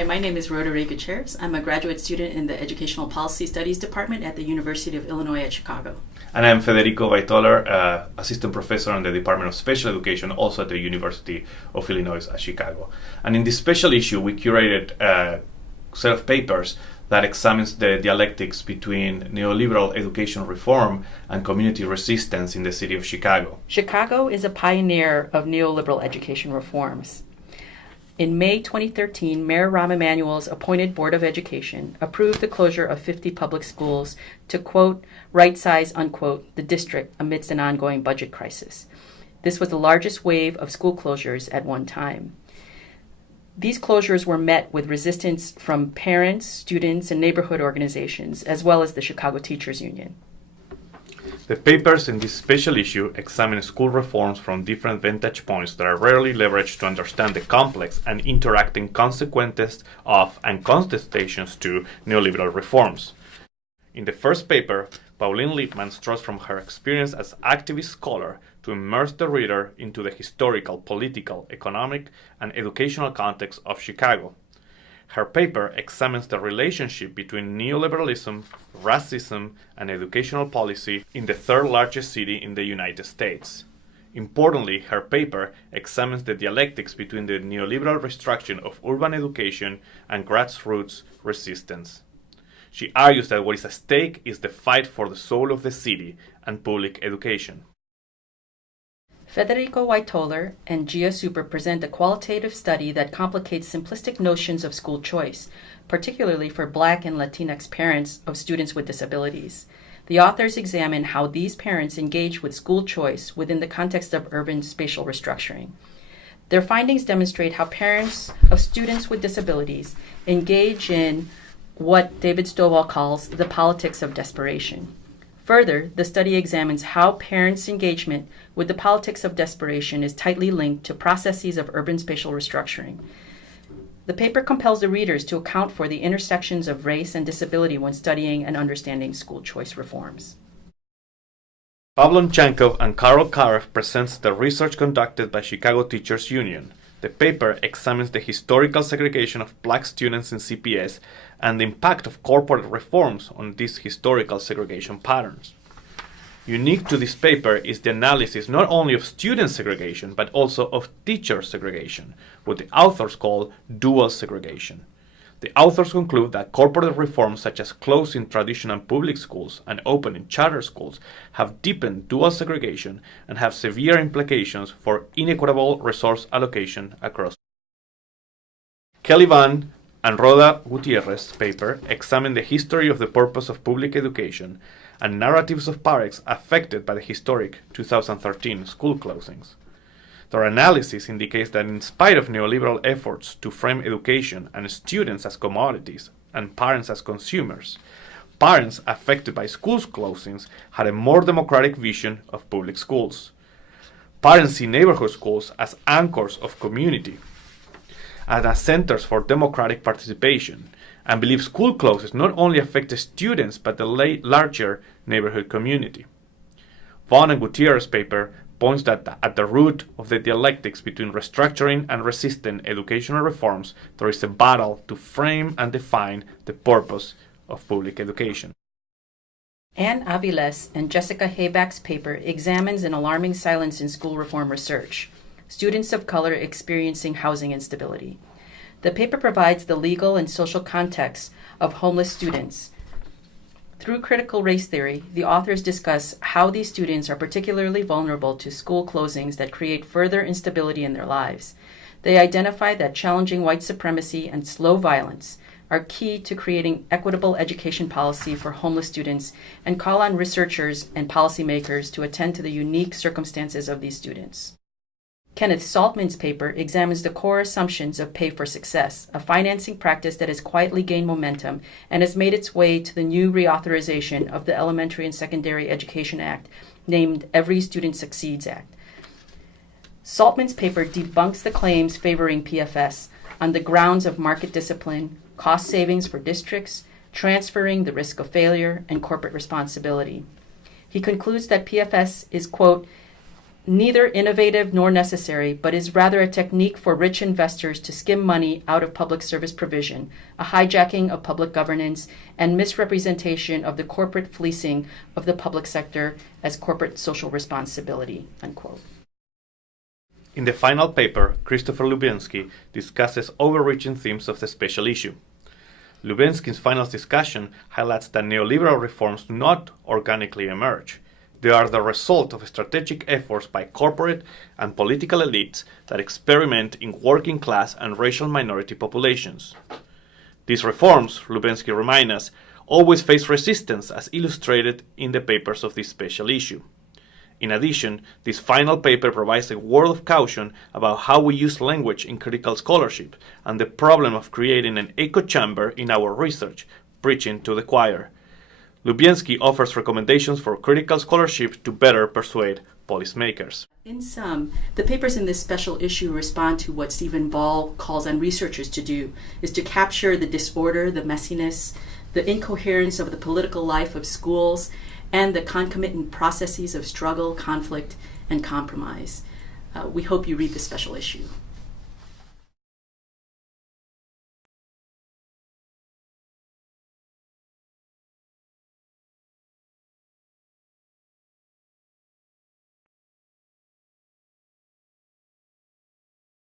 Hi, my name is Rhoda R. Gutierrez. I'm a graduate student in the Educational Policy Studies Department at the University of Illinois at Chicago. And I'm Federico Waitoller, Assistant Professor in the Department of Special Education, also at the University of Illinois at Chicago. And in this special issue, we curated a set of papers that examines the dialectics between neoliberal education reform and community resistance in the city of Chicago. Chicago is a pioneer of neoliberal education reforms. In May 2013, Mayor Rahm Emanuel's appointed Board of Education approved the closure of 50 public schools to, quote, right-size, unquote, the district amidst an ongoing budget crisis. This was the largest wave of school closures at one time. These closures were met with resistance from parents, students, and neighborhood organizations, as well as the Chicago Teachers Union. The papers in this special issue examine school reforms from different vantage points that are rarely leveraged to understand the complex and interacting consequences of and contestations to neoliberal reforms. In the first paper, Pauline Lippmann draws from her experience as activist scholar to immerse the reader into the historical, political, economic, and educational context of Chicago. Her paper examines the relationship between neoliberalism, racism, and educational policy in the third largest city in the United States. Importantly, her paper examines the dialectics between the neoliberal restructuring of urban education and grassroots resistance. She argues that what is at stake is the fight for the soul of the city and public education. Federico Waitoller and Gia Super present a qualitative study that complicates simplistic notions of school choice, particularly for Black and Latinx parents of students with disabilities. The authors examine how these parents engage with school choice within the context of urban spatial restructuring. Their findings demonstrate how parents of students with disabilities engage in what David Stovall calls the politics of desperation. Further, the study examines how parents' engagement with the politics of desperation is tightly linked to processes of urban spatial restructuring. The paper compels the readers to account for the intersections of race and disability when studying and understanding school choice reforms. Pavlo Chankov and Carol Karev presents the research conducted by Chicago Teachers Union. The paper examines the historical segregation of Black students in CPS and the impact of corporate reforms on these historical segregation patterns. Unique to this paper is the analysis not only of student segregation but also of teacher segregation, what the authors call dual segregation. The authors conclude that corporate reforms such as closing traditional public schools and opening charter schools have deepened dual segregation and have severe implications for inequitable resource allocation across. Kelly Van and Rhoda Gutierrez paper examine the history of the purpose of public education and narratives of parents affected by the historic 2013 school closings. Their analysis indicates that in spite of neoliberal efforts to frame education and students as commodities and parents as consumers, parents affected by schools closings had a more democratic vision of public schools. Parents see neighborhood schools as anchors of community and as centers for democratic participation, and believe school closures not only affect the students but the larger neighborhood community. Vaughn and Gutierrez paper points that at the root of the dialectics between restructuring and resistant educational reforms, there is a battle to frame and define the purpose of public education. Ann Aviles and Jessica Hayback's paper examines an alarming silence in school reform research, students of color experiencing housing instability. The paper provides the legal and social context of homeless students. Through critical race theory, the authors discuss how these students are particularly vulnerable to school closings that create further instability in their lives. They identify that challenging white supremacy and slow violence are key to creating equitable education policy for homeless students and call on researchers and policymakers to attend to the unique circumstances of these students. Kenneth Saltman's paper examines the core assumptions of pay for success, a financing practice that has quietly gained momentum and has made its way to the new reauthorization of the Elementary and Secondary Education Act, named Every Student Succeeds Act. Saltman's paper debunks the claims favoring PFS on the grounds of market discipline, cost savings for districts, transferring the risk of failure, and corporate responsibility. He concludes that PFS is, quote, neither innovative nor necessary, but is rather a technique for rich investors to skim money out of public service provision, a hijacking of public governance, and misrepresentation of the corporate fleecing of the public sector as corporate social responsibility, unquote. In the final paper, Christopher Lubienski discusses overreaching themes of the special issue. Lubienski's final discussion highlights that neoliberal reforms do not organically emerge. They are the result of strategic efforts by corporate and political elites that experiment in working class and racial minority populations. These reforms, Lubienski reminds us, always face resistance as illustrated in the papers of this special issue. In addition, this final paper provides a word of caution about how we use language in critical scholarship and the problem of creating an echo chamber in our research, preaching to the choir. Lubienski offers recommendations for critical scholarship to better persuade policymakers. In sum, the papers in this special issue respond to what Stephen Ball calls on researchers to do, is to capture the disorder, the messiness, the incoherence of the political life of schools, and the concomitant processes of struggle, conflict, and compromise. We hope you read the special issue.